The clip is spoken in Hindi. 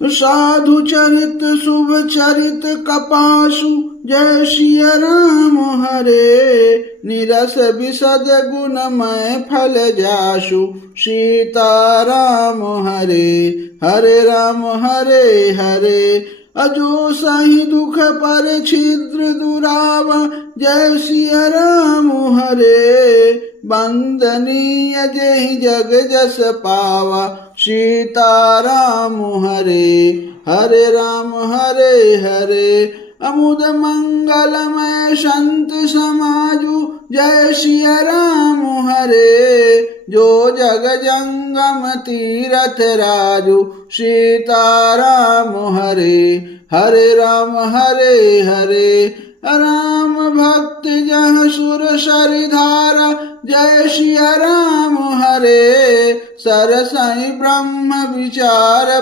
साधु चरित शुभ चरित कपासु जय सिया राम हरे। निरस विशद गुणमय फल जासु सीताराम हरे। हरे राम हरे हरे अजो सही दुख पर छिद्र दुरावा जय सिया राम हरे। वंदनीय जय जग जस पावा सीताराम हरे। हरे राम हरे हरे अमुद मंगलमय संत समाजु जय सिया राम हरे। जो जग जंगम तीरथ राजु सीताराम हरे। हरे राम हरे हरे राम भक्त जह सुर सरिधारा जय सिया राम हरे। सरसई ब्रह्म विचार